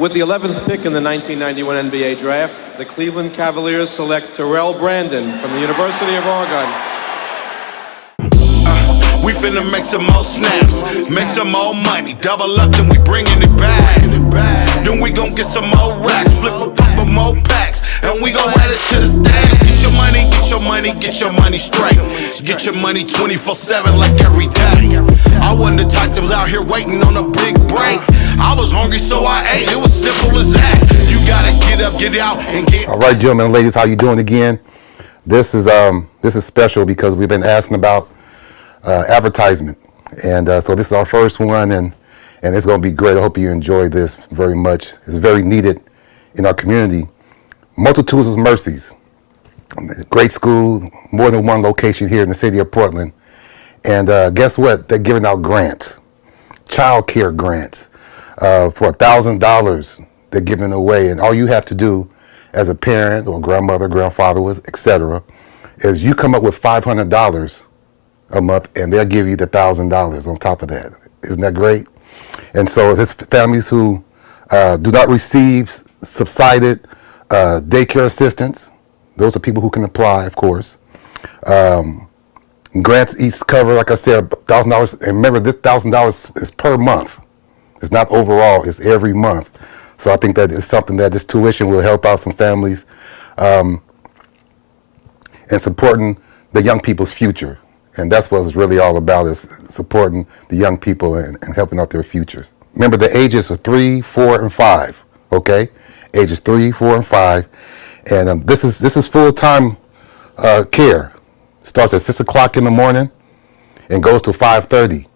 With the 11th pick in the 1991 NBA Draft, the Cleveland Cavaliers select Terrell Brandon from the University of Oregon. We finna make some more snaps, make some more money, double up, then we bringing it back. Then we gon' get some more racks, flip a couple more packs, and we gon' add it to the stash. Get your money, get your money, get your money straight. Get your money 24/7 like every day. I wasn't the type that was out here waiting on a big break. I was hungry, so I ate. It was simple as that. You gotta get up, get out, and get. All right, gentlemen and ladies, how you doing again? This is special because we've been asking about advertisement, and so this is our first one, and it's going to be great. I hope you enjoy this very much. It's very needed in our community. Multitudes of Mercies, great school, more than one location here in the city of Portland, and guess what? They're giving out grants, childcare grants for $1,000. They're giving away, and all you have to do as a parent or grandmother, grandfather, etc., is you come up with $500 a month, and they'll give you the $1,000 on top of that. Isn't that great? And so his families who do not receive subsidized daycare assistance, those are people who can apply, of course. Grants each cover, like I said, $1,000. And remember, this $1,000 is per month. It's not overall, it's every month. So I think that is something that this tuition will help out some families and supporting the young people's future. And that's what it's really all about, is supporting the young people and helping out their futures. Remember, the ages are 3, 4, and 5, okay? Ages 3, 4, and 5. And this is full-time care. Starts at 6 o'clock in the morning and goes to 5:30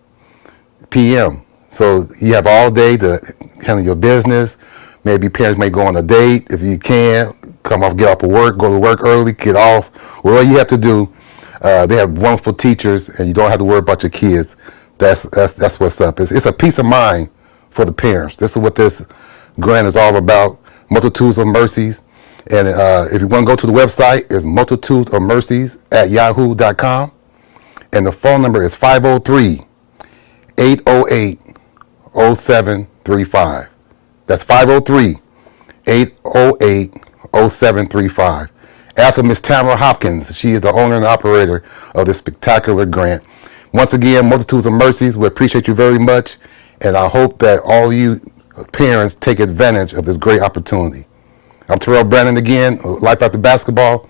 p.m. So you have all day to handle your business. Maybe parents may go on a date if you can. Come off, get off of work, go to work early, get off. Well, all you have to do, they have wonderful teachers, and you don't have to worry about your kids. That's what's up. It's a peace of mind for the parents. This is what this grant is all about. Multitudes of Mercies. And if you want to go to the website, it's multitudesofmercies@yahoo.com. And the phone number is 503-808-0735. That's 503-808-0735. Ask for Ms. Tamara Hopkins. She is the owner and operator of this spectacular grant. Once again, Multitudes of Mercies, we appreciate you very much, and I hope that all you parents take advantage of this great opportunity. I'm Terrell Brandon again, Life After Basketball,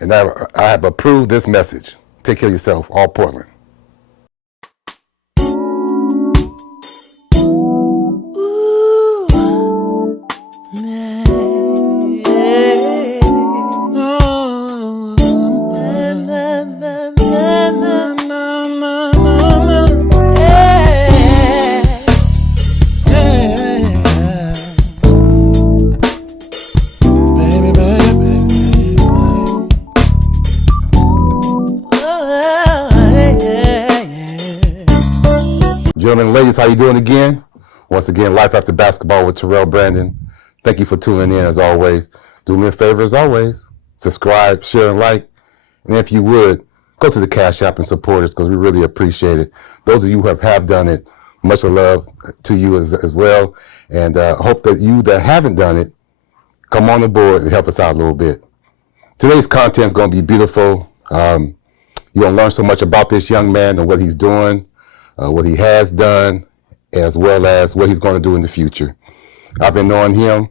and I have approved this message. Take care of yourself, all Portland. Gentlemen and ladies, how you doing again? Once again, Life After Basketball with Terrell Brandon. Thank you for tuning in as always. Do me a favor as always. Subscribe, share, and like. And if you would, go to the Cash App and support us, because we really appreciate it. Those of you who have done it, much love to you as well. And hope that you that haven't done it, come on the board and help us out a little bit. Today's content is going to be beautiful. You're going to learn so much about this young man and what he's doing, what he has done, as well as what he's going to do in the future. I've been knowing him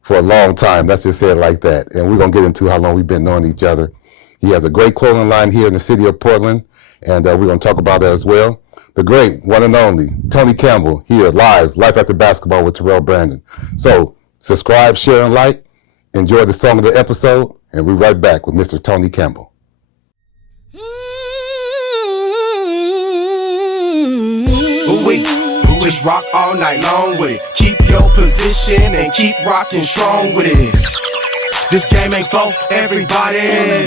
for a long time. Let's just say it like that. And we're going to get into how long we've been knowing each other. He has a great clothing line here in the city of Portland, and we're going to talk about that as well. The great, one and only, Tony Campbell, here live, Life After Basketball with Terrell Brandon. So subscribe, share, and like. Enjoy the song of the episode, and we're right back with Mr. Tony Campbell. Just rock all night long with it. Keep your position and keep rocking strong with it. This game ain't for everybody.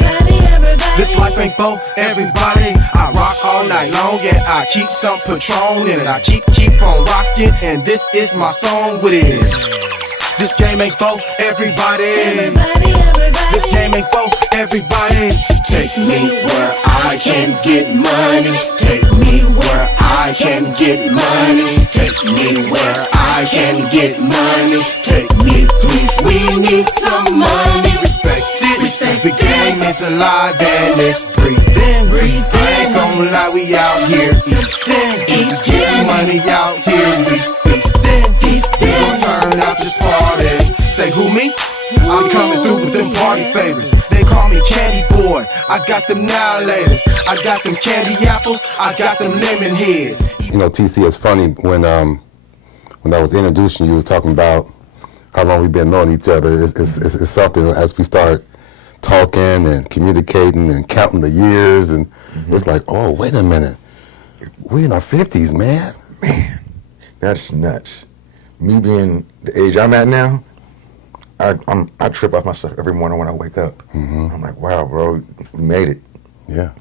This life ain't for everybody. I rock all night long and I keep some Patron in it. I keep on rocking, and this is my song with it. This game ain't for everybody. This game ain't for everybody. Take me where I can get money. Take me where I can get money. Take me where I can get money. Take me, please, we need some money. Respect it. The game is alive and it's breathing. I ain't gon' lie, we out here eating. Money out here, we feasting. We gon' turn out this party. Say who, me? I'm coming through with them party favors. They call me Candy Boy. I got them now laters. I got them candy apples. I got them lemon heads. You know, TC, it's funny when I was introducing you, talking about how long we've been knowing each other. It's something as we start talking and communicating and counting the years, and it's like, oh, wait a minute, we in our 50s, man. Man, that's nuts. Me being the age I'm at now, I trip off myself every morning when I wake up. I'm like, wow, bro, we made it. Yeah.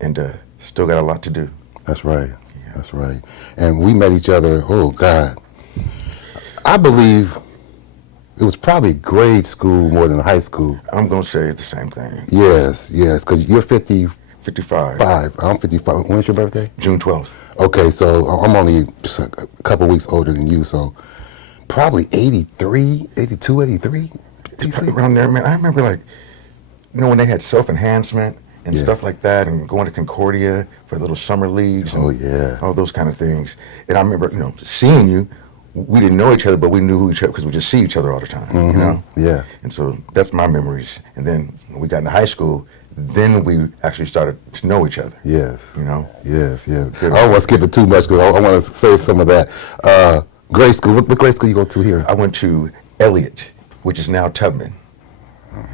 And still got a lot to do. That's right. Yeah. That's right. And we met each other, oh, God. I believe it was probably grade school more than high school. I'm going to say the same thing. Yes, because you're 55. 55. I'm 55. When's your birthday? June 12th. Okay, so I'm only just a couple weeks older than you, so probably 83, 82, 83. TC? Around there, man. I remember, like, you know, when they had self-enhancement and stuff like that, and going to Concordia for little summer leagues. And all those kind of things. And I remember, you know, seeing you. We didn't know each other, but we knew who each other because we just see each other all the time, you know? Yeah. And so that's my memories. And then when we got into high school, then we actually started to know each other. Yes. You know? Yes. I don't want to skip it too much because I want to save some of that. Grade school, what grade school you go to here? I went to Elliott, which is now Tubman.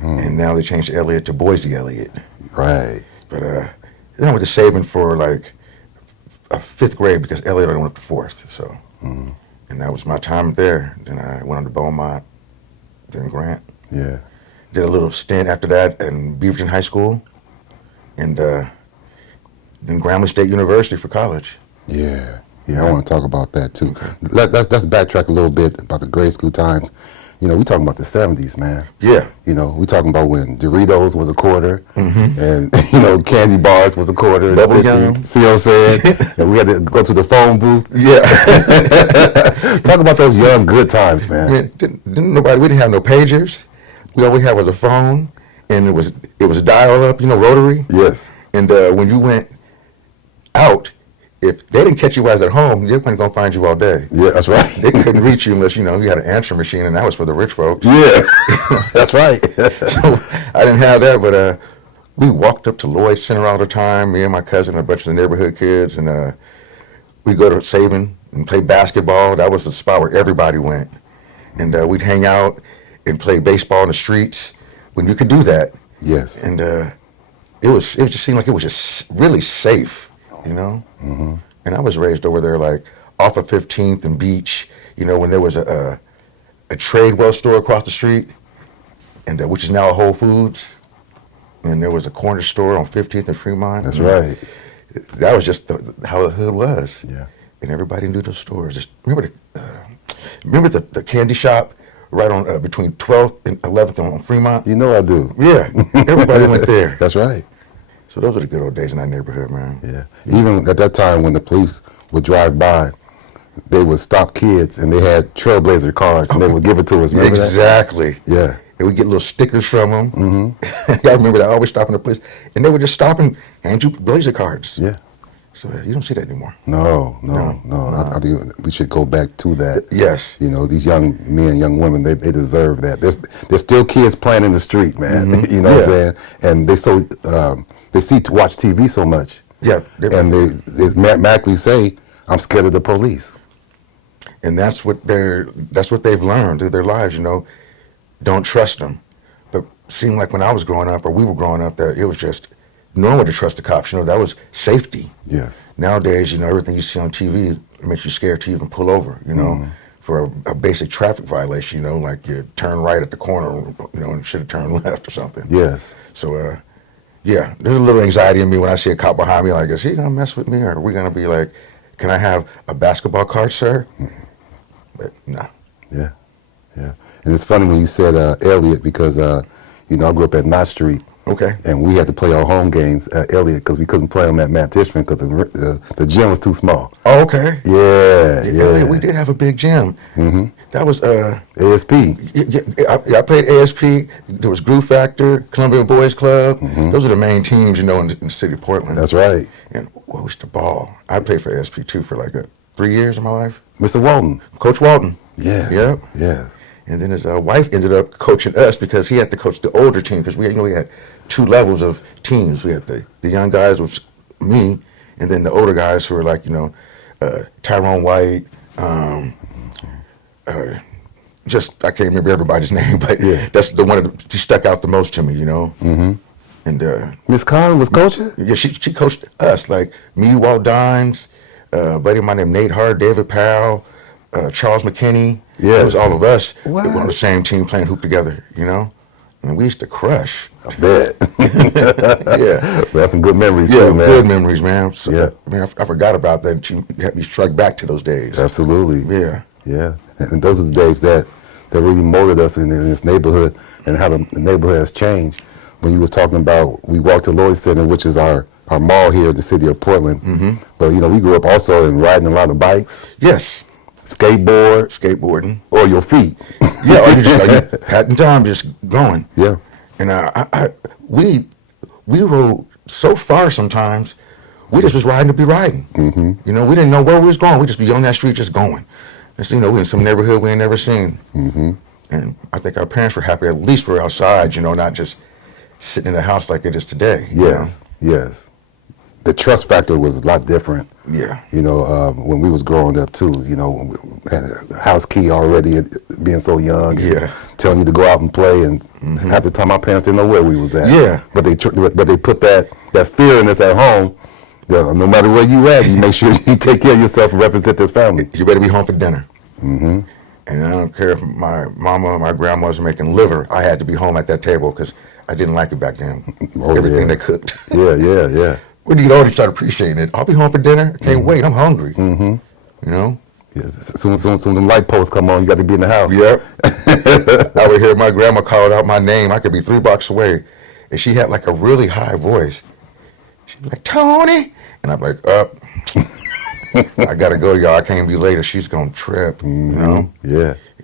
And now they changed Elliott to Boise Elliott. Right. But then I went to Sabin for like a 5th grade because Elliott only went up to 4th, so. And that was my time there. Then I went on to Beaumont, then Grant. Yeah. Did a little stint after that in Beaverton High School, and then Grambling State University for college. Yeah, I want to talk about that too. Okay. Let's backtrack a little bit about the grade school times. You know, we talking about the 70s, man. Yeah. You know, we talking about when Doritos was a quarter, and, you know, candy bars was a quarter. Bubble gum. See what I'm saying? And we had to go to the phone booth. Yeah. Talk about those young good times, man. I mean, we didn't have no pagers. All we had was a phone, and it was dial up, you know, rotary. Yes. And when you went out, if they didn't catch you while I was at home, they weren't going to find you all day. Yeah, that's right. They couldn't reach you unless, you know, you had an answering machine, and that was for the rich folks. Yeah, that's right. So I didn't have that, but we walked up to Lloyd Center all the time, me and my cousin and a bunch of the neighborhood kids, and we go to Sabin and play basketball. That was the spot where everybody went. And we'd hang out and play baseball in the streets when you could do that. Yes. And it just seemed like it was just really safe, you know? And I was raised over there, like, off of 15th and Beach, you know, when there was a Tradewell store across the street, and which is now a Whole Foods. And there was a corner store on 15th and Fremont. That's right. That was just how the hood was. Yeah. And everybody knew those stores. Just remember the candy shop right on between 12th and 11th on Fremont? You know I do. Yeah. Everybody went there. That's right. So those were the good old days in that neighborhood, man. Yeah. Even at that time when the police would drive by, they would stop kids and they had Trailblazer cards and they would give it to us. Remember Exactly. That? Yeah. And we'd get little stickers from them. I remember that, always stopping the police. And they would just stop and hand you Blazer cards. Yeah. So you don't see that anymore. No. I think we should go back to that. Yes. You know, these young men, young women, they deserve that. There's still kids playing in the street, man. You know what I'm saying? And they see to watch TV so much. Yeah. And they automatically say, I'm scared of the police. And that's what they've learned through their lives, you know. Don't trust them. But it seemed like when I was growing up, or we were growing up, that it was just normal to trust the cops. You know, that was safety. Yes. Nowadays, you know, everything you see on TV makes you scared to even pull over, you know, for a basic traffic violation, you know, like you turn right at the corner, you know, and should have turned left or something. Yes. So, yeah, there's a little anxiety in me when I see a cop behind me, like, is he going to mess with me, or are we going to be like, can I have a basketball card, sir? But no. Yeah. Yeah. And it's funny when you said Elliott because, you know, I grew up at Knott Street. Okay. And we had to play our home games at Elliott because we couldn't play them at Matt Tishman because the gym was too small. Oh, okay. Yeah. We did have a big gym. Mm-hmm. That was ASP. I played ASP. There was Groove Factor, Columbia Boys Club. Mm-hmm. Those are the main teams, you know, in the city of Portland. That's right. And what was the ball? I played for ASP too for like 3 years of my life. Mr. Walton. Coach Walton. Yeah. Yep. Yeah. And then his wife ended up coaching us because he had to coach the older team because we had 2 levels of teams. We had the young guys, which me, and then the older guys who were like, you know, Tyrone White, just I can't remember everybody's name, but that's the one that stuck out the most to me, you know. Mm-hmm. And Miss Khan was coaching? Yeah, she coached us, like me, Walt Dines, a buddy of mine named Nate Hart, David Powell, Charles McKinney. Yes. It was all of us Wow. that were on the same team playing hoop together, you know. And we used to crush. I bet. Yeah. That's some good memories Yeah, too, man. good memories, man. So, Yeah. I mean, I forgot about that. And you had me strike back to those days. Absolutely. Yeah. Yeah. And those are the days that really molded us in this neighborhood and how the neighborhood has changed. When you was talking about, we walked to Lloyd Center, which is our mall here in the city of Portland. Mm-hmm. But, you know, we grew up also in riding a lot of bikes. Yes. Skateboarding. Or your feet. Yeah, or you just like, had time just going. Yeah. And we rode so far sometimes, we just was riding to be riding. Mm-hmm. You know, we didn't know where we was going. We just be on that street just going. And so, you know, we in some neighborhood we ain't never seen. Mm-hmm. And I think our parents were happy, at least we're outside, you know, not just sitting in the house like it is today. Yes, yes. The trust factor was a lot different. Yeah. You know, when we was growing up too, you know, we had a house key already, being so young. Yeah. Telling you to go out and play, and half the time our parents didn't know where we was at. Yeah. But they put that fear in us at home. No matter where you at, you make sure you take care of yourself and represent this family. You better be home for dinner. Mm-hmm. And I don't care if my mama or my grandma was making liver, I had to be home at that table because I didn't like it back then. Everything they cooked. Yeah. When you already start appreciating it, I'll be home for dinner. I can't wait. I'm hungry. Mm-hmm. You know? Yes. Soon them light posts come on, you got to be in the house. Yep. I would hear my grandma calling out my name. I could be 3 blocks away. And she had like a really high voice. She'd be like, Tony. And I'm like, up. I got to go, y'all. I can't be late or she's going to trip. Mm-hmm. You know?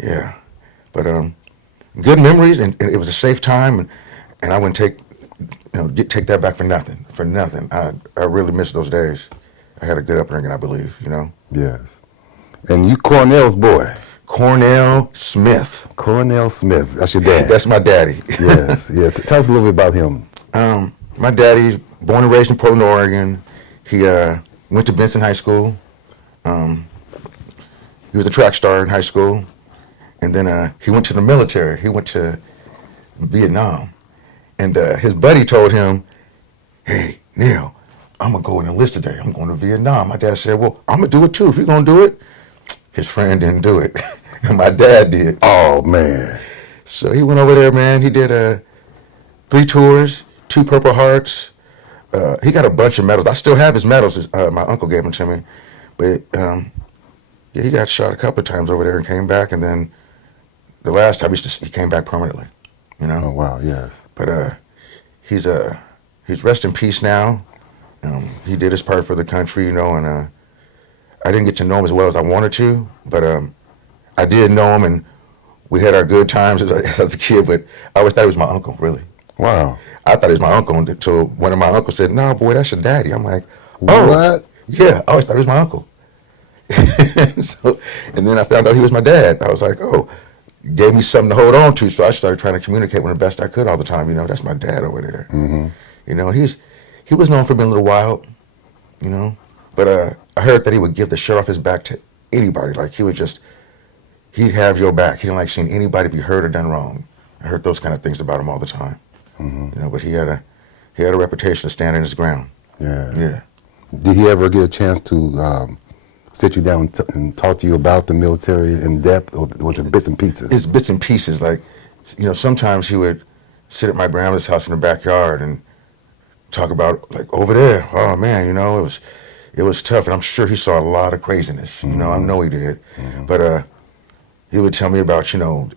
Yeah. But good memories. And it was a safe time. And I wouldn't take that back for nothing. I really miss those days. I had a good upbringing, I believe, you know? Yes. And you Cornell's boy. Cornell Smith. Cornell Smith. That's your dad. That's my daddy. Yes. Tell us a little bit about him. My daddy's born and raised in Portland, Oregon. He went to Benson High School. He was a track star in high school. And then he went to the military. He went to Vietnam. And his buddy told him, hey, Neil, I'm going to go and enlist today. I'm going to Vietnam. My dad said, well, I'm going to do it too. If you're going to do it. His friend didn't do it. And my dad did. Oh, man. So he went over there, man. He did 3 tours, 2 Purple Hearts. He got a bunch of medals. I still have his medals. My uncle gave them to me. But he got shot a couple of times over there and came back. And then the last time he came back permanently. You know? Oh, wow, yes. But he's rest in peace now. He did his part for the country, you know, and I didn't get to know him as well as I wanted to, but I did know him, and we had our good times as a kid, but I always thought he was my uncle, really. Wow. I thought he was my uncle until one of my uncles said, no, boy, that's your daddy. I'm like, oh. What? Yeah, I always thought he was my uncle. And then I found out he was my dad. I was like, oh, gave me something to hold on to, so I started trying to communicate with him the best I could all the time. You know, that's my dad over there. Mm-hmm. You know, he was known for being a little wild, you know, but I heard that he would give the shirt off his back to anybody. Like he'd have your back. He didn't like seeing anybody be hurt or done wrong. I heard those kind of things about him all the time. Mm-hmm. You know, but he had a reputation of standing his ground. Yeah. Did he ever get a chance to sit you down and talk to you about the military in depth, or was it bits and pieces? It's bits and pieces. Like, you know, sometimes he would sit at my grandmother's house in the backyard and talk about, like, over there, oh man, you know, it was tough, and I'm sure he saw a lot of craziness. Mm-hmm. You know, I know he did. Mm-hmm. But he would tell me about,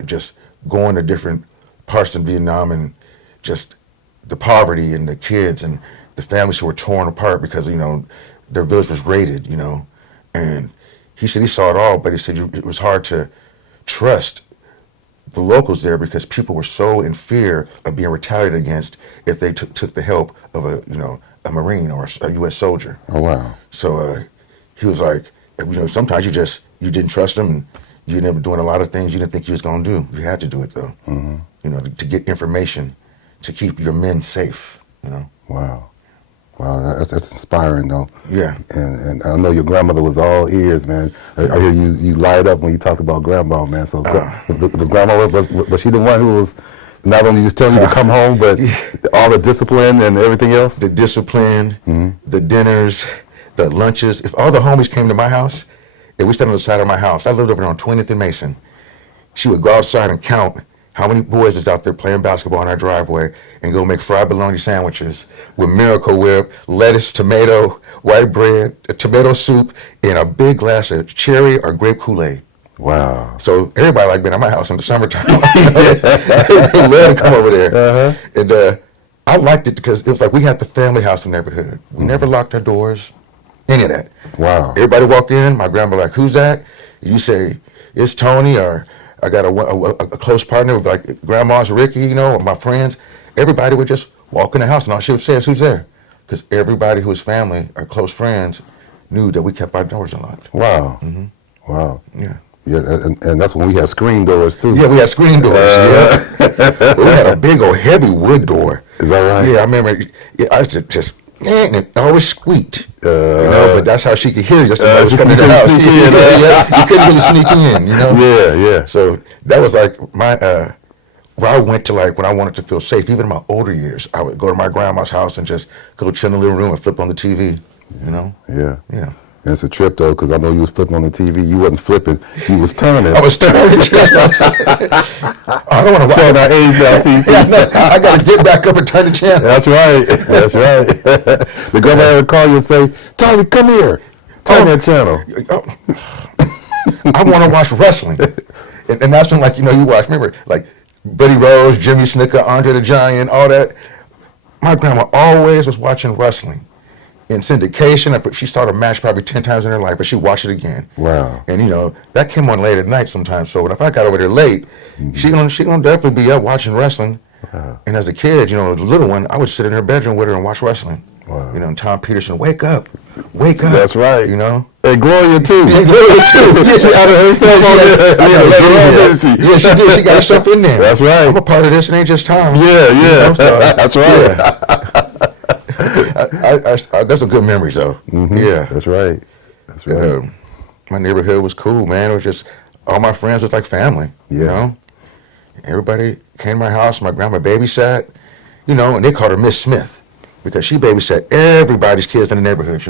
just going to different parts in Vietnam and just the poverty and the kids and the families who were torn apart because, their village was raided, and he said he saw it all, but he said it was hard to trust the locals there because people were so in fear of being retaliated against if they took the help of a Marine or a U.S. soldier. Oh, wow. So he was like, sometimes you didn't trust them and you ended up doing a lot of things you didn't think you was going to do. You had to do it, though, to get information to keep your men safe, Wow. Wow, that's inspiring, though. Yeah. And I know your grandmother was all ears, man. I hear you light up when you talked about grandma, man. So was grandma, was she the one who was not only just telling you to come home, but all the discipline and everything else? The discipline, the dinners, the lunches. If all the homies came to my house, and we stood on the side of my house, I lived over there on 20th and Mason, she would go outside and count how many boys was out there playing basketball in our driveway and go make fried bologna sandwiches with Miracle Whip, lettuce, tomato, white bread, tomato soup, and a big glass of cherry or grape Kool-Aid. Wow. So everybody liked being at my house in the summertime. They love to come over there. And I liked it because it was like we had the family house in the neighborhood. We never locked our doors, any of that. Wow. Everybody walk in, my grandma like, who's that? You say, it's Tony, or I got a close partner, like grandma's Ricky, or my friends. Everybody would just walk in the house and all she would say is, who's there? Because everybody who was family or close friends knew that we kept our doors unlocked. Wow. Wow. Yeah. Yeah, and that's when we had screen doors, too. Yeah, we had screen doors, But we had a big old heavy wood door. Is that right? Yeah, I remember, I used to just, and it always squeaked. But that's how she could hear you. Just to know it's coming to the house. You couldn't really sneak in, Yeah. So that was like my, where I went to when I wanted to feel safe. Even in my older years, I would go to my grandma's house and just go chill in the living room and flip on the TV, Yeah. Yeah. And it's a trip, though, because I know you was flipping on the TV. You wasn't flipping. You was turning. I was turning. I don't want to showing our age now, TC. I got to get back up and turn the channel. That's right. That's right. The grandma would call you and say, Tony, come here. Turn that channel. I want to watch wrestling. And that's when, you watch, remember, Buddy Rose, Jimmy Snicker, Andre the Giant, all that. My grandma always was watching wrestling. In syndication, she saw the match probably 10 times in her life, but she watched it again. Wow. And that came on late at night sometimes. So if I got over there late, she gonna definitely be up watching wrestling. Wow. And as a kid, the little one, I would sit in her bedroom with her and watch wrestling. Wow. And Tom Peterson, wake up. That's right. And Gloria too. Yeah, Gloria too. Yeah, she out of herself on there. Yeah, she did. She got herself in there. That's right. I'm a part of this. It ain't just Tom. Yeah. That's right. Yeah. I there's some good memories though. Yeah, that's right. That's right. My neighborhood was cool, man. It was just all my friends was like family. Everybody came to my house. My grandma babysat, and they called her Miss Smith because she babysat everybody's kids in the neighborhood.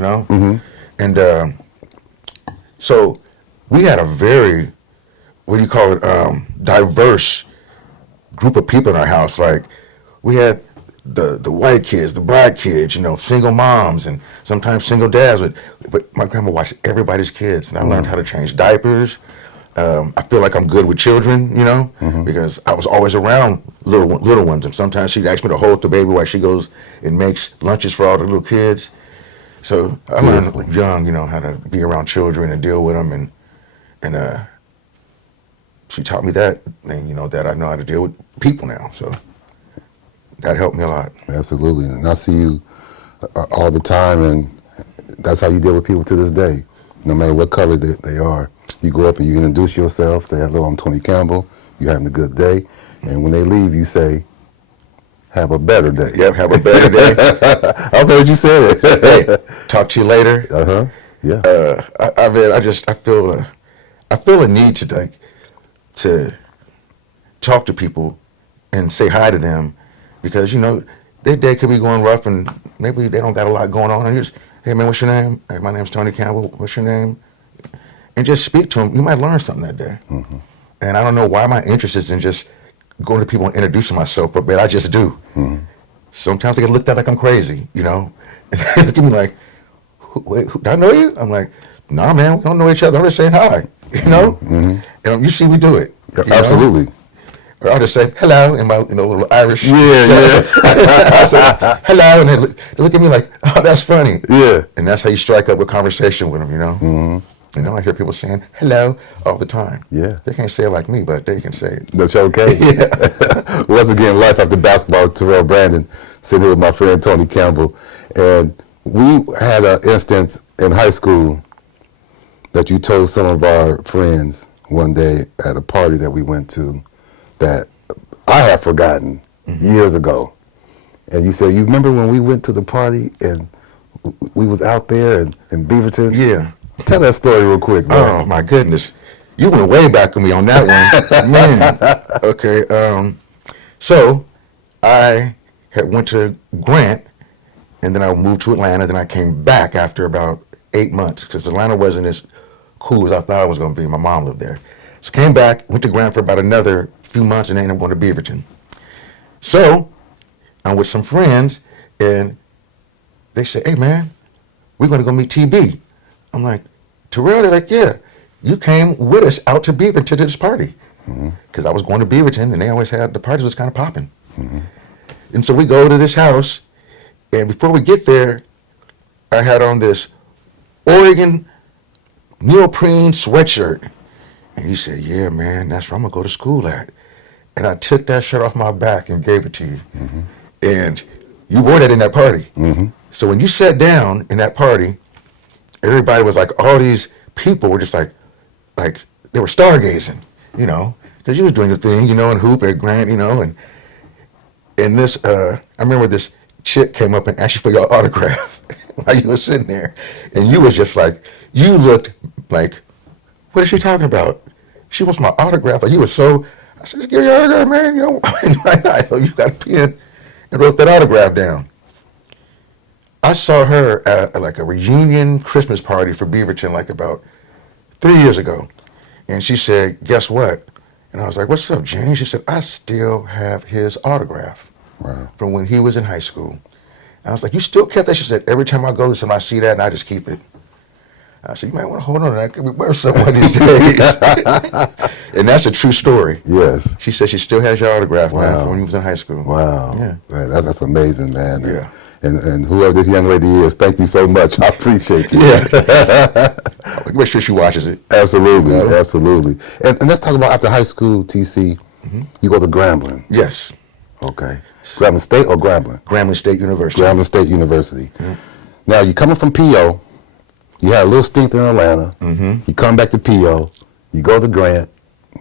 And so we had a very, diverse group of people in our house. Like we had the white kids, the black kids, single moms, and sometimes single dads. But my grandma watched everybody's kids, and I learned how to change diapers. I feel like I'm good with children, because I was always around little ones, and sometimes she'd ask me to hold the baby while she goes and makes lunches for all the little kids. So I learned young, how to be around children and deal with them, and she taught me that, and that I know how to deal with people now. So that helped me a lot. Absolutely. And I see you all the time, and that's how you deal with people to this day, no matter what color they are. You go up and you introduce yourself, say, hello, I'm Tony Campbell. You're having a good day. And when they leave, you say, have a better day. Yep, have a better day. I've heard you say it. Hey, talk to you later. Yeah. I feel a need to talk to people and say hi to them, because their day could be going rough and maybe they don't got a lot going on. And you just, hey man, what's your name? Hey, my name's Tony Campbell. What's your name? And just speak to them. You might learn something that day. And I don't know why my interest is in just going to people and introducing myself, but I just do. Sometimes I get looked at like I'm crazy, And they look at me like, wait, do I know you? I'm like, nah, man, we don't know each other. I'm just saying hi. you know? And you see me do it. you know? Absolutely. Or I'll just say hello in my little Irish. Yeah, yeah. I'll say hello, and they look at me like, oh, that's funny. Yeah. And that's how you strike up a conversation with them, you know? You know, I hear people saying hello all the time. Yeah. They can't say it like me, but they can say it. That's okay. Yeah. Once again, Life After Basketball, Terrell Brandon, sitting here with my friend Tony Campbell. And we had an instance in high school that you told some of our friends one day at a party that we went to that I had forgotten years ago. And you said, you remember when we went to the party and we was out there in Beaverton? Yeah. Tell that story real quick, man. Oh, my goodness. You went way back with me on that one. Man. Okay. So I had went to Grant, and then I moved to Atlanta. Then I came back after about 8 months because Atlanta wasn't as cool as I thought it was going to be. My mom lived there. So came back, went to Grant for about another few months, and then I'm going to Beaverton. So I'm with some friends, and they say, hey, man, we're going to go meet TB. I'm like, Terrell? They're like, yeah, you came with us out to Beaverton to this party. Because I was going to Beaverton, and they always had, the parties was kind of popping. And so we go to this house, and before we get there, I had on this Oregon neoprene sweatshirt. And he said, yeah, man, that's where I'm going to go to school at. And I took that shirt off my back and gave it to you. And you wore that in that party. So when you sat down in that party, everybody was like, all these people were just like they were stargazing, you know, because you was doing your thing, you know, and hoop at Grant, you know, and this, I remember this chick came up and asked you for your autograph while you were sitting there, and you was just like, you looked like, what is she talking about? She wants my autograph. Like, you were so, I said, just give me your autograph, man, you know, I know you got a pen, and wrote that autograph down. I saw her at like a reunion Christmas party for Beaverton like about 3 years ago. And she said, guess what? And I was like, what's up, Jenny? She said, I still have his autograph from when he was in high school. And I was like, you still kept that? She said, every time I go to somebody, I see that and I just keep it. I said, you might want to hold on to that. Could be worth something these days. And that's a true story. Yes. She said she still has your autograph, man, from when he was in high school. Wow. Yeah. Man, that's amazing, man. Yeah. And whoever this young lady is, thank you so much. I appreciate you. Yeah. Make sure she watches it. Absolutely, absolutely. And let's talk about after high school, TC, you go to Grambling. Yes. Okay. Grambling State or Grambling? Grambling State University. Grambling State University. Now, you're coming from PO. You had a little stint in Atlanta. You come back to PO. You go to Grant.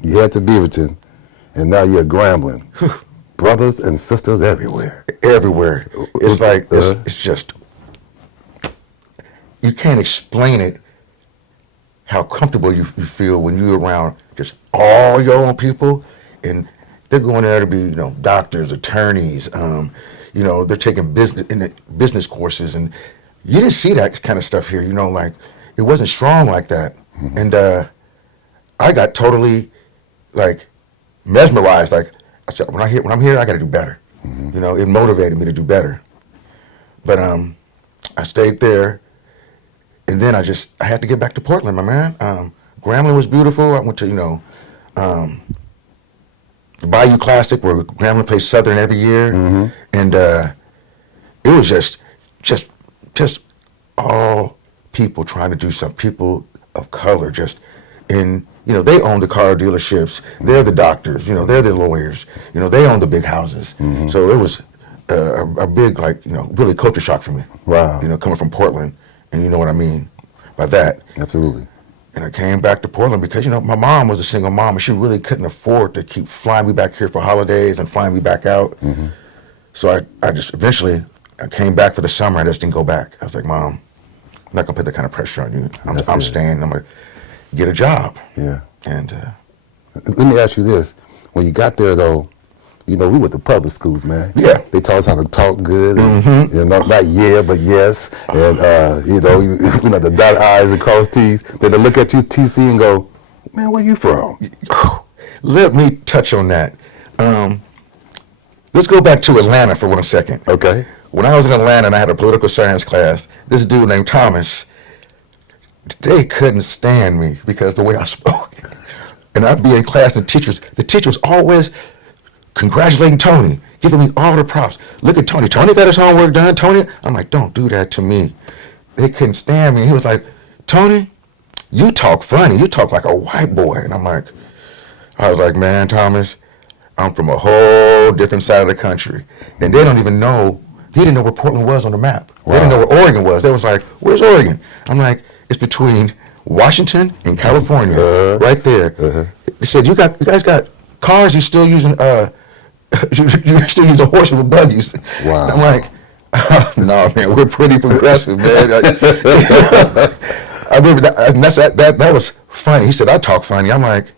You head to Beaverton. And now you're at Grambling. Brothers and sisters everywhere. Everywhere. It's like, it's just, you can't explain it, how comfortable you feel when you're around just all your own people. And they're going there to be, you know, doctors, attorneys, you know, they're taking business courses. And you didn't see that kind of stuff here, you know, like, it wasn't strong like that. And I got totally, like, mesmerized. Like, I said, when I'm here, I got to do better. You know, it motivated me to do better. But I stayed there, and then I had to get back to Portland, my man. Grambling was beautiful. I went to, you know, the Bayou Classic, where Grambling plays Southern every year, and it was just all people trying to do something. People of color, just in. You know, they own the car dealerships. They're the doctors. You know, they're the lawyers. You know, they own the big houses. So it was a big, like, you know, really culture shock for me. Wow. You know, coming from Portland, and you know what I mean by that. Absolutely. And I came back to Portland because, you know, my mom was a single mom, and she really couldn't afford to keep flying me back here for holidays and flying me back out. So I just eventually, I came back for the summer. I just didn't go back. I was like, Mom, I'm not going to put that kind of pressure on you. I'm staying. I'm going to get a job. Yeah. And let me ask you this. When you got there, though, you know, we went to public schools, man. Yeah. They taught us how to talk good. And, you know, not yeah, but yes. And, you know, you know, the dot I's and cross T's. Then they look at you, TC, and go, man, where you from? Let me touch on that. Let's go back to Atlanta for 1 second. Okay. When I was in Atlanta and I had a political science class, this dude named Thomas, they couldn't stand me because the way I spoke. And I'd be in class and the teacher was always congratulating Tony, giving me all the props. Look at Tony. Tony got his homework done. Tony, I'm like, don't do that to me. They couldn't stand me. He was like, Tony, you talk funny. You talk like a white boy. And I was like, man, Thomas, I'm from a whole different side of the country. And they don't even know, they didn't know where Portland was on the map. Wow. They didn't know where Oregon was. They was like, where's Oregon? I'm like, it's between Washington and California, right there. They said, you guys got cars, you still using, you still using horses with buggies. Wow. I'm like, no, man, we're pretty progressive, man. I remember that was funny. He said, I talk funny. I'm like,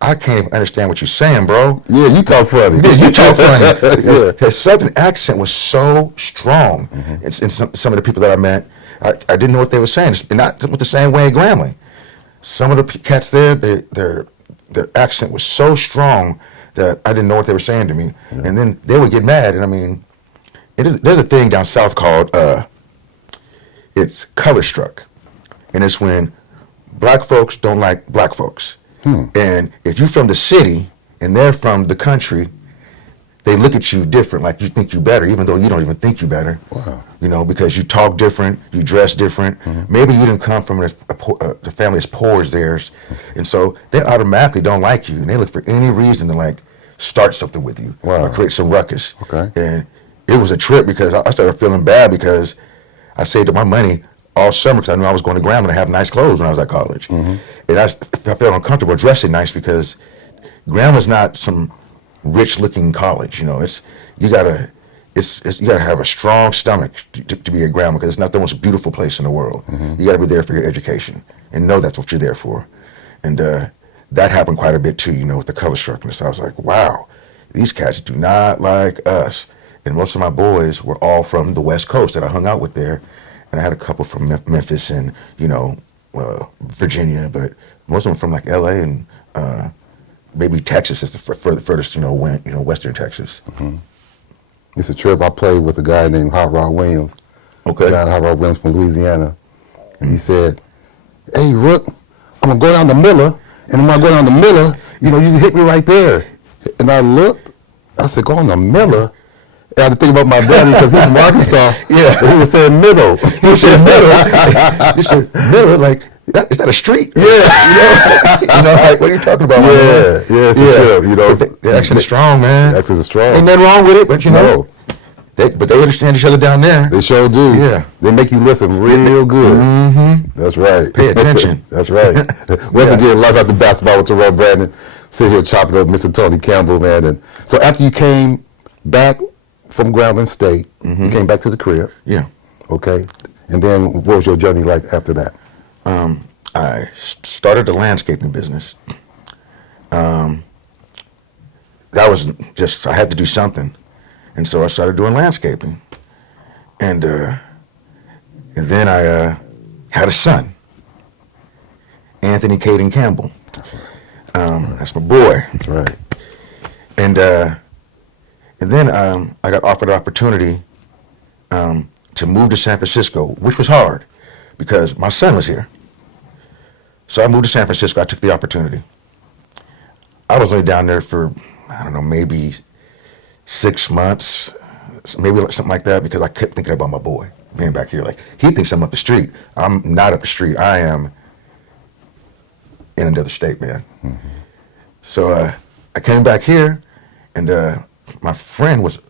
I can't even understand what you're saying, bro. Yeah, you talk funny. Yeah, you talk funny. His southern accent was so strong. And some of the people that I met, I didn't know what they were saying. And not with the same way in Grambling. Some of the cats there, their accent was so strong that I didn't know what they were saying to me. Yeah. And then they would get mad. And I mean, there's a thing down south called, it's color struck. And it's when black folks don't like black folks. And if you're from the city and they're from the country, they look at you different, like you think you better, even though you don't even think you better. Wow. You know, because you talk different, you dress different. Maybe you didn't come from the family as poor as theirs. And so they automatically don't like you. And they look for any reason to like start something with you or create some ruckus. Okay. And it was a trip because I started feeling bad because I saved up my money all summer because I knew I was going to Grambling to have nice clothes when I was at college. And I felt uncomfortable dressing nice because Grambling's not some rich-looking college. You know, you gotta have a strong stomach to be at Grambling because it's not the most beautiful place in the world. You gotta be there for your education and know that's what you're there for. And that happened quite a bit too, you know, with the color struckness. I was like, wow, these cats do not like us. And most of my boys were all from the West Coast that I hung out with there. And I had a couple from Memphis and, you know, Virginia, but most of them from like LA and maybe Texas is the furthest, you know, went, you know, Western Texas. It's a trip I played with a guy named Hot Rod Williams. Okay. John Hot Rod Williams from Louisiana. And he said, hey, Rook, I'm going to go down to Miller. And when I go down to Miller, you know, you can hit me right there. And I looked, I said, go on to Miller? I had to think about my daddy because he's from Arkansas. Yeah. But he was saying middle. You said middle. You said middle, like, is that a street? Yeah. You know, like, what are you talking about? Yeah, it's a trip, you know. The accent is strong, man. The accent is strong. Ain't nothing wrong with it, but you know. They understand each other down there. They sure do. Yeah. They make you listen real good. That's right. Pay attention. That's right. Once again, Life After Basketball with Terrell Brandon. Sit here chopping up Mr. Tony Campbell, man. And so after you came back from Grambling State, you came back to the crib. Yeah. Okay. And then what was your journey like after that? I started the landscaping business. That was just, I had to do something. And so I started doing landscaping. And then I had a son, Anthony Caden Campbell. That's my boy. That's right. And then I got offered an opportunity to move to San Francisco, which was hard because my son was here. So I moved to San Francisco. I took the opportunity. I was only down there for, I don't know, maybe 6 months, maybe something like that, because I kept thinking about my boy being back here. Like, he thinks I'm up the street. I'm not up the street. I am in another state, man. So I came back here, and my friend was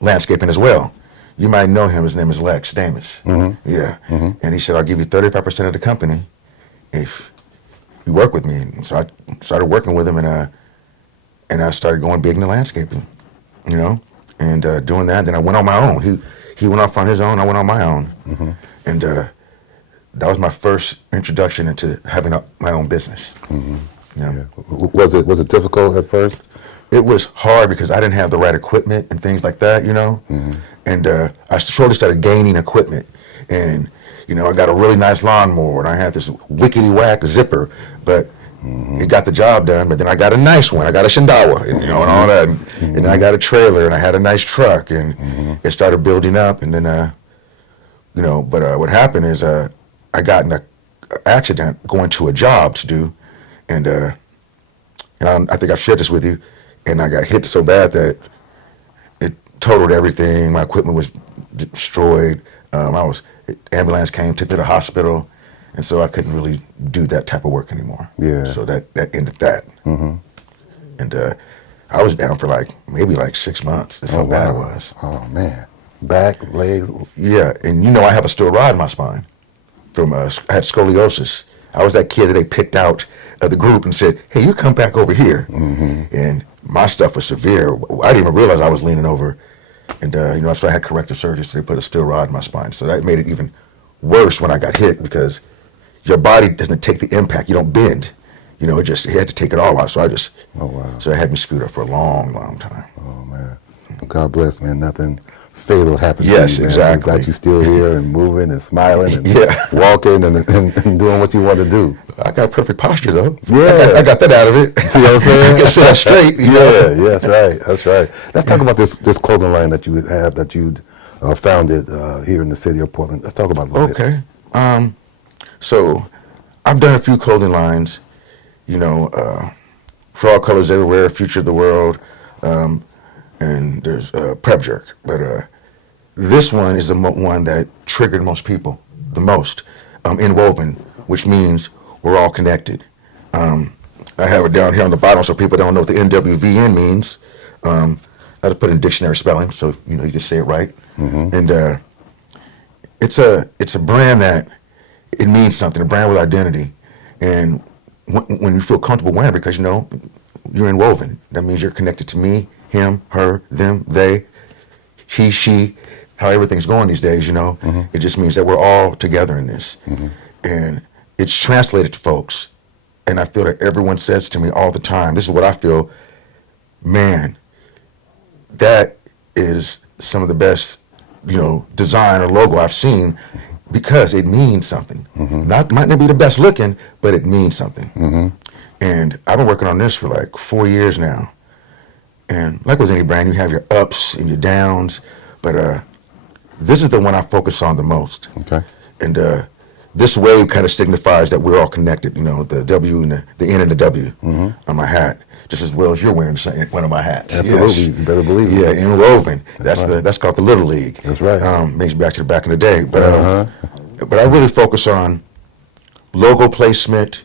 landscaping as well. You might know him. His name is Lex Damus. Yeah. And he said, I'll give you 35% of the company if you work with me. And so I started working with him, and I started going big into landscaping, you know, and doing that. Then I went on my own. He went off on his own. I went on my own. And that was my first introduction into having my own business. You know? Was it difficult at first? It was hard because I didn't have the right equipment and things like that, you know. And I slowly started gaining equipment. And, you know, I got a really nice lawnmower, and I had this wickety-whack zipper, but it got the job done. But then I got a nice one. I got a Shindawa, and, you know, and all that. And then I got a trailer, and I had a nice truck, and it started building up. And then, you know, but what happened is I got in a accident going to a job to do, and I think I've shared this with you, and I got hit so bad that it totaled everything. My equipment was destroyed. Ambulance came, took me to the hospital, and so I couldn't really do that type of work anymore. Yeah. So that ended that. And I was down for maybe 6 months. That's how bad it was. Oh man, back, legs. Yeah, and I have a steel rod in my spine from I had scoliosis. I was that kid that they picked out of the group and said, "Hey, you come back over here." And my stuff was severe. I didn't even realize I was leaning over, and so I had corrective surgery. So they put a steel rod in my spine. So that made it even worse when I got hit because your body doesn't take the impact. You don't bend. It had to take it all out. So so it had me screwed up for a long, long time. Oh man, well, God bless, man. Nothing fatal happened Yes, to you, man. exactly. So glad you're still here and moving and smiling and Yeah. walking and doing what you want to do. I got perfect posture though. Yeah. I got that out of it. See what I'm saying? I can sit up straight. Yeah, that's right. That's right. Let's talk about this clothing line that you have that you founded here in the city of Portland. Let's talk about it a little bit. Okay. So I've done a few clothing lines, for all colors everywhere, future of the world, and there's Prep Jerk. But this one is the one that triggered most people the most. Inwoven, which means we're all connected. I have it down here on the bottom so people don't know what the NWVN means. I had to put in dictionary spelling so you can say it right. And it's a brand that it means something, a brand with identity. And when you feel comfortable wearing it, because you're inwoven, that means you're connected to me, him, her, them, they, he, she, how everything's going these days. It just means that we're all together in this. And it's translated to folks, and I feel that everyone says to me all the time, this is what I feel, man, that is some of the best design or logo I've seen, because it means something. Might not be the best looking, but it means something. And I've been working on this for 4 years now. And like with any brand, you have your ups and your downs, but this is the one I focus on the most. Okay. And this wave kind of signifies that we're all connected. The W and the N and the W on my hat, just as well as you're wearing one of my hats. Absolutely, Yes. you better believe it. Yeah, Inwoven. That's right. that's called the Little League. That's right. Makes me back to the back in the day. But I really focus on logo placement,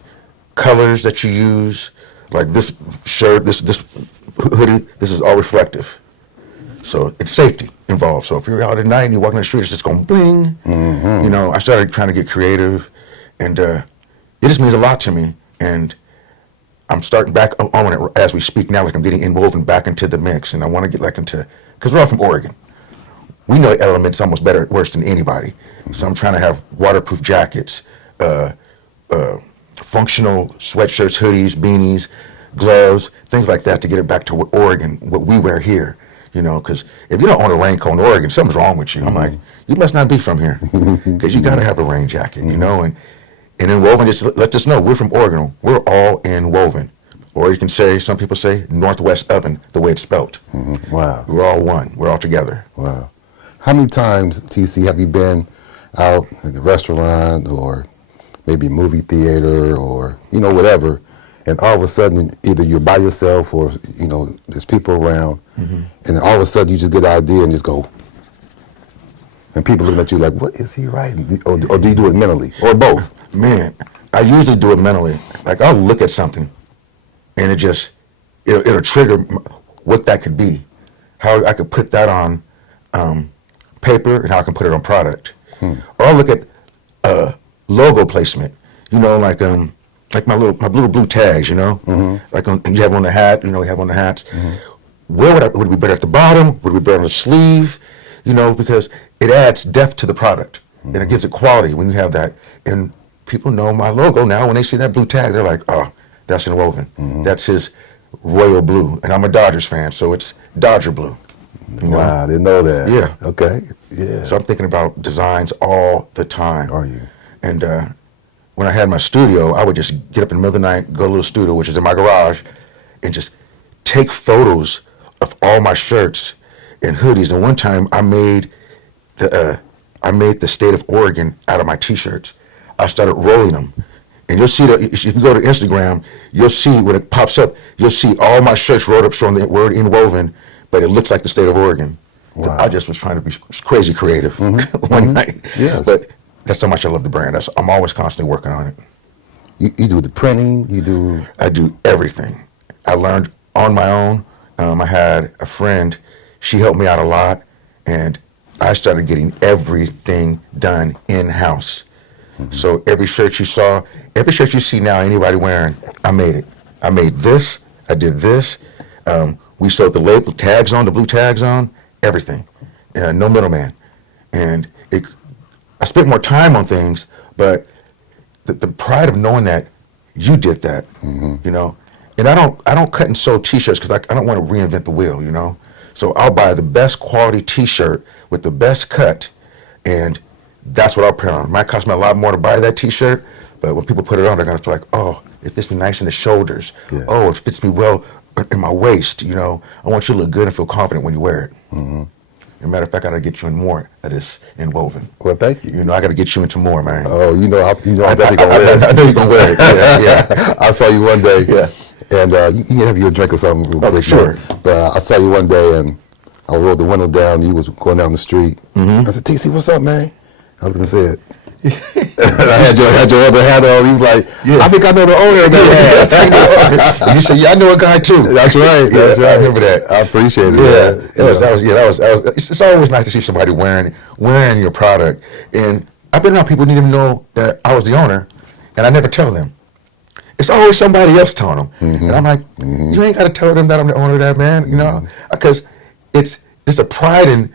colors that you use. Like this shirt, this hoodie, this is all reflective. So it's safety involved. So if you're out at night and you're walking the street, it's just going bling. I started trying to get creative, and it just means a lot to me. And I'm starting back on it as we speak now. I'm getting Inwoven back into the mix, and I want to get into, because we're all from Oregon. We know elements almost worse than anybody. So I'm trying to have waterproof jackets, functional sweatshirts, hoodies, beanies, gloves, things like that to get it back to Oregon, what we wear here. Because if you don't own a raincoat in Oregon, something's wrong with you. I'm like, you must not be from here, because you got to have a rain jacket, and Inwoven just let us know we're from Oregon. We're all Inwoven, or you can say, some people say Northwest Oven, the way it's spelled. Wow. We're all one. We're all together. Wow. How many times, TC, have you been out at the restaurant or maybe movie theater or whatever, and all of a sudden either you're by yourself or there's people around, and then all of a sudden you just get the idea and just go, and people looking at you like, what is he writing? Or do you do it mentally, or both? Man, I usually do it mentally. Like, I'll look at something and it'll trigger what that could be, how I could put that on paper and how I can put it on product. Or I'll look at logo placement, like my little blue tags, like and you have on the hat, we have on the hats. Where would it be better at the bottom? Would it be better on the sleeve? Because it adds depth to the product and it gives it quality when you have that. And people know my logo now. When they see that blue tag, they're like, oh, that's Inwoven. That's his royal blue. And I'm a Dodgers fan, so it's Dodger blue. Wow, I didn't know that. Yeah. Okay. Yeah. So I'm thinking about designs all the time. Are you? And when I had my studio, I would just get up in the middle of the night, go to a little studio, which is in my garage, and just take photos of all my shirts and hoodies. And one time I made the state of Oregon out of my t-shirts. I started rolling them. And you'll see that if you go to Instagram, you'll see when it pops up, you'll see all my shirts rolled up showing the word Inwoven, but it looks like the state of Oregon. Wow. I just was trying to be crazy creative one night. Yes. But that's how much I love the brand. I'm always constantly working on it. You do the printing, you do... I do everything. I learned on my own. I had a friend, she helped me out a lot, and I started getting everything done in-house. So every shirt you see now, anybody wearing, I made it. I made this, I did this. We sewed the label tags on, the blue tags on, everything. No middleman. And I spent more time on things, but the pride of knowing that you did that, you know. And I don't cut and sew T-shirts because I don't want to reinvent the wheel, you know. So I'll buy the best quality T-shirt with the best cut, and that's what I'll print on. It might cost me a lot more to buy that T-shirt, but when people put it on, they're gonna feel like, oh, it fits me nice in the shoulders. Yeah. Oh, it fits me well in my waist. You know, I want you to look good and feel confident when you wear it. As a matter of fact, I gotta get you in more that is Inwoven. Well, thank you. You know, I gotta get you into more, man. Oh, you know, I'm definitely gonna wear it. I know you're gonna wear it. Yeah. I saw you one day. Yeah. And you can have you a drink or something real quick. Sure. But I saw you one day, and I rolled the window down. You was going down the street. I said, TC, what's up, man? I was gonna say it. I had your other hat on. He was like, I think I know the owner of that. And you said, yeah, I know a guy too. That's right. That's right. I remember that. I appreciate it. Yeah, it's always nice to see somebody wearing your product. And I've been around people who didn't even know that I was the owner, and I never tell them. It's always somebody else telling them. And I'm like, you ain't got to tell them that I'm the owner of that, man. You know, because it's a pride in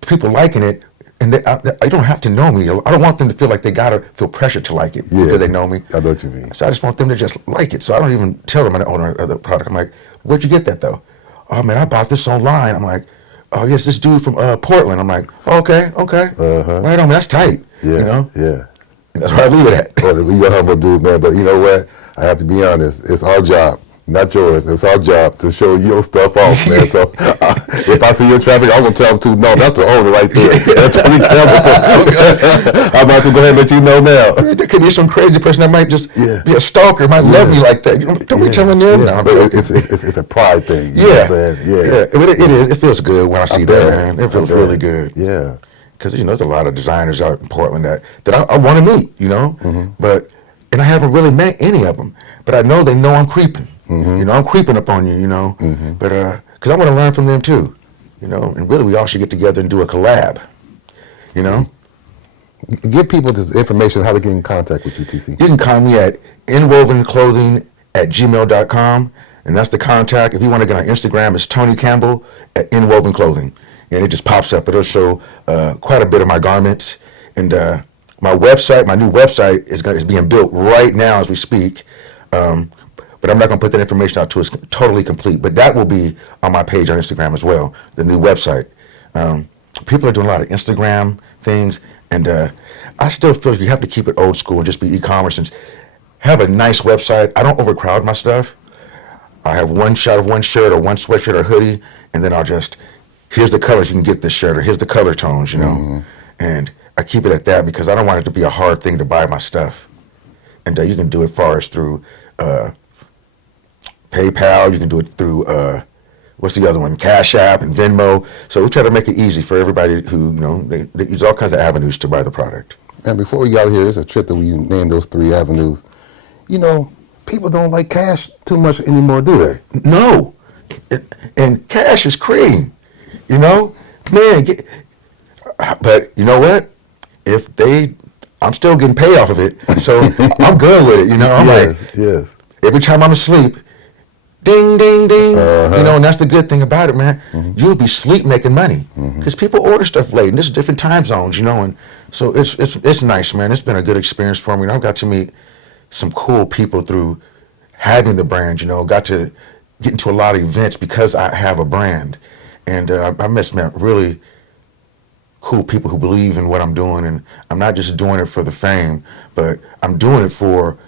people liking it. And I don't have to know me. I don't want them to feel like they gotta feel pressure to like it because they know me. I know what you mean. So I just want them to just like it. So I don't even tell them I'm the owner of the product. I'm like, where'd you get that though? Oh man, I bought this online. I'm like, oh yes, this dude from Portland. I'm like, okay. Right on, that's tight. Yeah, you know? Yeah. And that's where I leave it at. Well, you're a humble dude, man. But you know what? I have to be honest. It's our job. Not yours. It's our job to show your stuff off, man. So if I see your traffic, I'm gonna tell them too. No, that's the owner right there. That's Tony Campbell. I'm about to go ahead and let you know now. There could be some crazy person that might just be a stalker, might love me like that. Don't be telling them. Yeah. But it's a pride thing. You know what I'm saying? It is. It feels good when I see that, man. It feels really good. Yeah. Because there's a lot of designers out in Portland that I want to meet, you know, and I haven't really met any of them, but I know they know I'm creeping. You know, I'm creeping up on you, you know, but because I want to learn from them too, you know, and really we all should get together and do a collab, you know. Give people this information, how to get in contact with you, TC. You can call me at inwovenclothing@gmail.com, and that's the contact. If you want to get on Instagram, it's Tony Campbell at Inwoven Clothing, and it just pops up. It'll show quite a bit of my garments, and my website, my new website is being built right now as we speak. But I'm not going to put that information out till it's totally complete. But that will be on my page on Instagram as well, the new website. People are doing a lot of Instagram things, and I still feel like you have to keep it old school and just be e-commerce and have a nice website. I don't overcrowd my stuff. I have one shot of one shirt or one sweatshirt or hoodie, and then I'll just, here's the colors you can get this shirt, or here's the color tones, you know. And I keep it at that because I don't want it to be a hard thing to buy my stuff. And you can do it far as through PayPal, you can do it through, what's the other one, Cash App and Venmo. So we try to make it easy for everybody who, you know, they use all kinds of avenues to buy the product. And before we got here, it's a trip that we named those 3 avenues. You know, people don't like cash too much anymore, do they? No. And cash is cream, you know? Man, but you know what? I'm still getting paid off of it, so I'm good with it, you know? I'm like, every time I'm asleep, ding, ding, ding. You know, and that's the good thing about it, man. You'll be sleep making money because people order stuff late, and there's different time zones, you know, and so it's nice, man. It's been a good experience for me. And I've got to meet some cool people through having the brand, you know, got to get into a lot of events because I have a brand, and I met really cool people who believe in what I'm doing, and I'm not just doing it for the fame, but I'm doing it for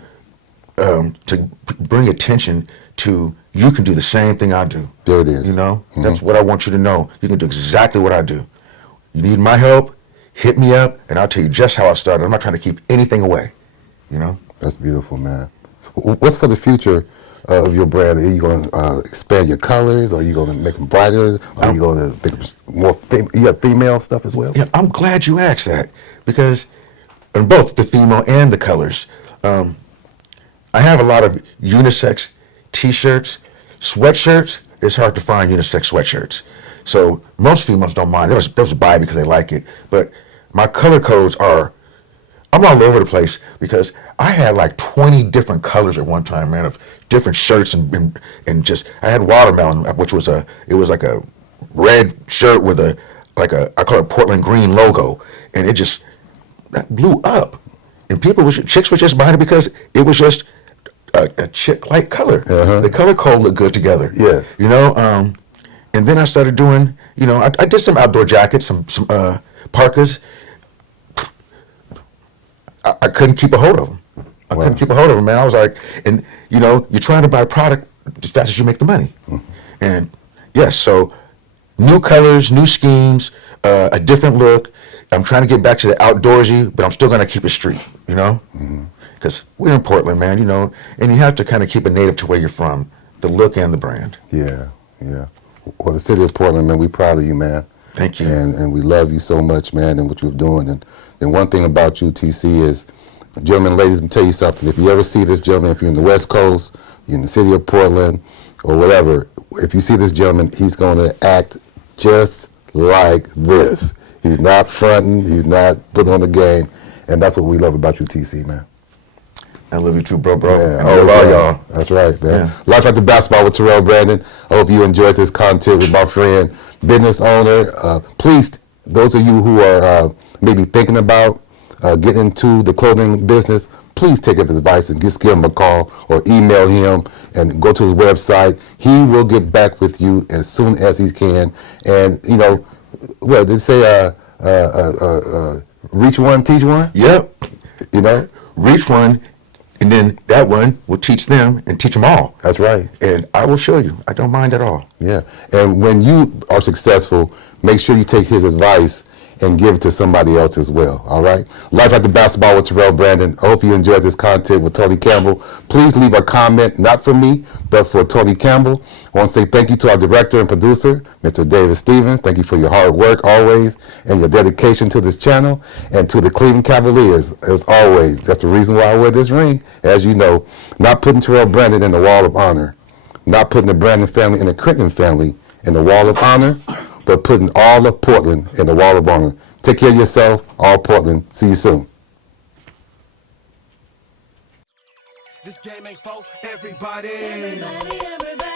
to bring attention to you can do the same thing I do. There it is. You know, that's what I want you to know. You can do exactly what I do. You need my help, hit me up, and I'll tell you just how I started. I'm not trying to keep anything away. you know? That's beautiful, man. What's for the future of your brand? Are you going to expand your colors? Are you going to make them brighter? Are you going to make more? You have female stuff as well. Yeah, I'm glad you asked that because in both the female and the colors, I have a lot of unisex T-shirts, sweatshirts. It's hard to find unisex sweatshirts, so most females don't mind. They'll just buy it because they like it. But my color codes are, I'm all over the place because I had like 20 different colors at one time, man, of different shirts and just, I had watermelon, which was it was like a red shirt with I call it Portland green logo, and it just that blew up, and chicks were just buying it because it was just a chick-like color. Uh-huh. The color code looked good together. Yes. You know, and then I started doing, you know, I did some outdoor jackets, some parkas. I couldn't keep a hold of them. I couldn't keep a hold of them, man. I was like, and you know, you're trying to buy product as fast as you make the money. And yes, so new colors, new schemes, a different look. I'm trying to get back to the outdoorsy, but I'm still going to keep it street, you know? Because we're in Portland, man, you know, and you have to kind of keep it native to where you're from, the look and the brand. Yeah, yeah. Well, the city of Portland, man, we're proud of you, man. Thank you. And we love you so much, man, and what you're doing. And then one thing about you, TC, is, gentlemen, ladies, let me tell you something. If you ever see this gentleman, if you're in the West Coast, you're in the city of Portland, or whatever, if you see this gentleman, he's going to act just like this. He's not fronting. He's not putting on the game. And that's what we love about you, TC, man. I love you too, bro. Yeah, I love all y'all. That's right, man. Yeah. Life After Basketball with Terrell Brandon. I hope you enjoyed this content with my friend, business owner. Please, those of you who are maybe thinking about getting into the clothing business, please take his advice and just give him a call or email him and go to his website. He will get back with you as soon as he can. And, you know, what did they say? Reach one, teach one? Yep. You know? Reach one, and then that one will teach them and teach them all. That's right. And I will show you. I don't mind at all. Yeah. And when you are successful, make sure you take his advice and give it to somebody else as well. All right? Life After Basketball with Terrell Brandon. I hope you enjoyed this content with Tony Campbell. Please leave a comment, not for me, but for Tony Campbell. I want to say thank you to our director and producer, Mr. David Stevens. Thank you for your hard work always and your dedication to this channel, and to the Cleveland Cavaliers, as always. That's the reason why I wear this ring, as you know. Not putting Terrell Brandon in the Wall of Honor, not putting the Brandon family and the Crittenden family in the Wall of Honor, but putting all of Portland in the Wall of Honor. Take care of yourself, all Portland. See you soon. This game ain't for everybody.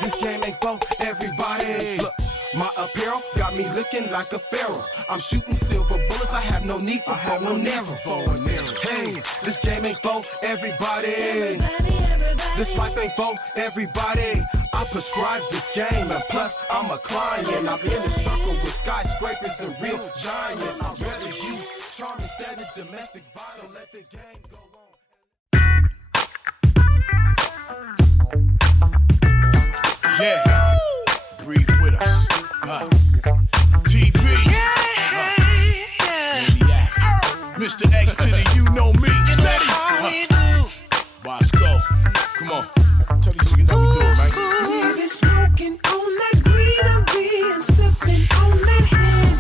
This game ain't for everybody. Look, my apparel got me looking like a pharaoh. I'm shooting silver bullets, I have no need for bow and arrows. Hey, this game ain't for everybody. This life ain't for everybody. I prescribe this game, and plus I'm a client. I'm in a circle with skyscrapers and real giants. I'd rather use charm instead of domestic violence. Let the game go on. Yeah, breathe with us. TB, Maniac, Mr. X to the you know me, steady. Bosco, come on, tell these chickens how we do it, man. Niggas smoking on that greenery and sipping on that hand.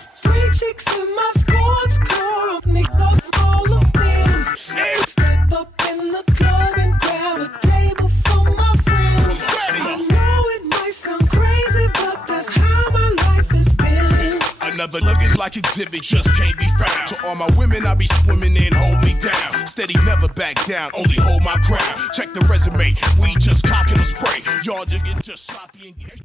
3 chicks in my sports car, nigga, all of them. Step up in the club and grab a table for my friends. I know it might sound crazy, but that's how my life has been. Another nugget like exhibit just can't be found. To all my women, I be swimming in, hold me down. Steady, never back down, only hold my ground. Check the resume, we just cocking the spray. Y'all just sloppy and get